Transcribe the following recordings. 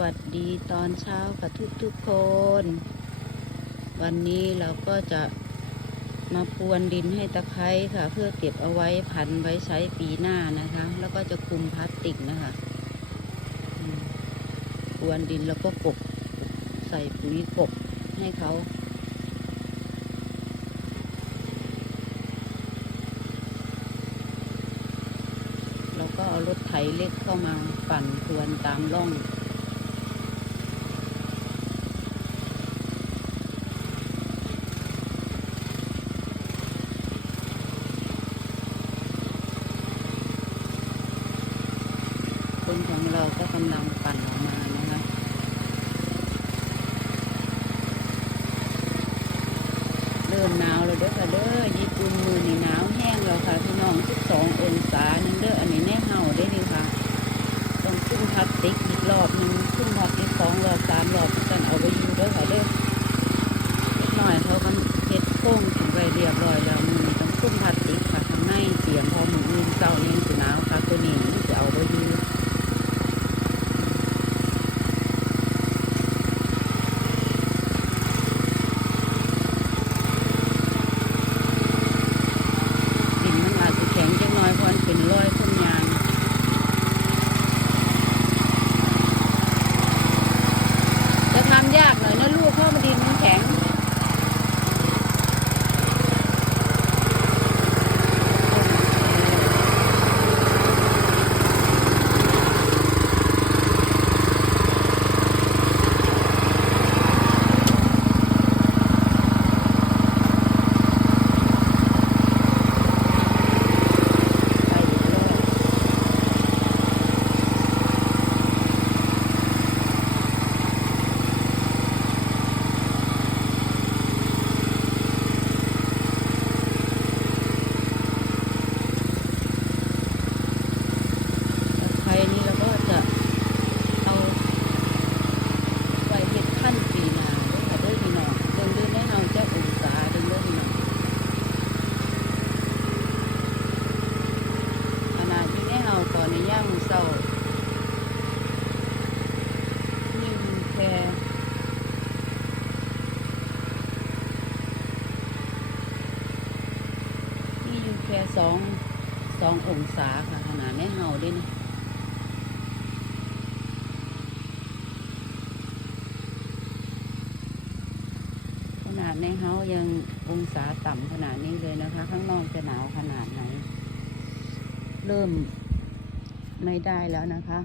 วัสดีตอนเช้ากับทุกทุกคน วันนี้เราก็จะมาพรวนดินให้ตะไคร้ค่ะ เพื่อเก็บเอาไว้พันไว้ใช้ปีหน้านะคะ แล้วก็จะคุมพลาสติกนะคะพรวนดินแล้วก็กบใส่ปุ๋ยกบให้เขาแล้วก็เอารถไถเล็กเข้ามาปั่นพรวนตามร่อง ค นของเราก็กำลังปั่นออกมานะคะเริ่มหนาวแล้วเด้อค่ะเด้อญี่ปุ่นมือนี่หนาวแห้งแล้วค่ะพี่น้อง12ององศานึงเด้ออันนี้แน่เห่าได้ดีค่ะต้องขึ้นพลาสติกอีกรอบหนึงขึ้นพลาสติกสองรอบสามรอบกันเอาไว้อยู่เด้อค่ะเด้อเล็กน้อยเขาก็เฮ็ดโค้งถึงไปเรียบร้อยแล้วมือนี้ต้องขึ้นพลาสติกค่ะข้างในเสียงพอมืออื่นเศร้ายังสิหนาวค่ะตัวนี้มันจะเอาไว้อยู่ ดินมันอาจจะแข็งจังน้อยเพราะมันเป็นรอยคนยางจะทำยาก หน่อยนะลูกเพราะมันดินมันแข็ง ไปอีกรอบไข่นี้เราก็จะเอาไว้เห็ดขั้นปีหนาด้วยค่ะเด้วยพี่น้องเดินเดินได้เฮาจะองศาเดินเดินพี่น้อง ขนาดอยู่ในเฮาก่อนในย่างเศร้านี่มันแค่นี่อยู่แค่ สองสององศาค่ะขนาดในเฮาด้วยนะขนาดในเฮายังองศาต่ำขนาดนี้เลยนะคะ ข้างนอกจะหนาวขนาดไหน เริ่มไม่ได้แล้วนะคะ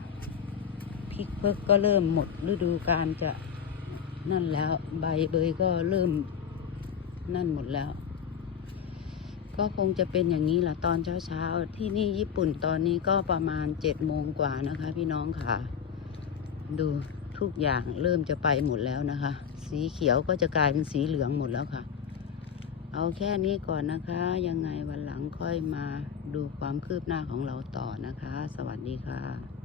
พริกเพิกก็เริ่มหมดฤดูกาลจะนั่นแล้ว ใบเบยก็เริ่มนั่นหมดแล้ว ก็คงจะเป็นอย่างนี้แหละตอนเช้าๆ ที่นี่ญี่ปุ่นตอนนี้ก็ประมาณเจ็ดโมงกว่านะคะ พี่น้องค่ะ ดูทุกอย่างเริ่มจะไปหมดแล้วนะคะ สีเขียวก็จะกลายเป็นสีเหลืองหมดแล้วค่ะ เอาแค่นี้ก่อนนะคะ ยังไงวันหลังค่อยมาดูความคืบหน้าของเราต่อนะคะ สวัสดีค่ะ